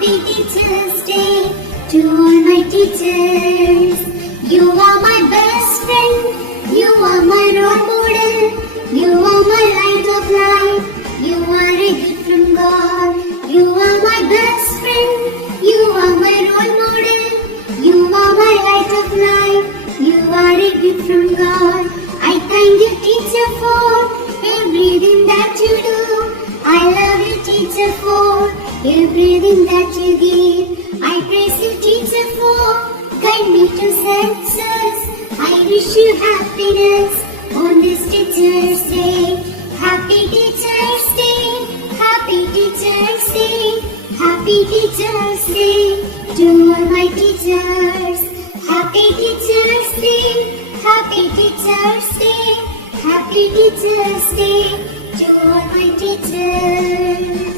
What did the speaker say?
happy Teachers Day to all my teachers. You are my best friend, you are my role model, you are my light of life, you are a gift from God. You are my best friend, you are my role model, you are my light of life, you are a gift from God. I thank you, teacher, for everything that you do. I love you, teacher, for everything that you give. I praise you, teacher, for guide me to success. I wish you happiness on this Teachers Day. Happy Teachers Day, happy Teachers Day, happy Teachers Day to all my teachers. Happy Teachers Day, happy Teachers Day, happy Teachers Day to all my teachers.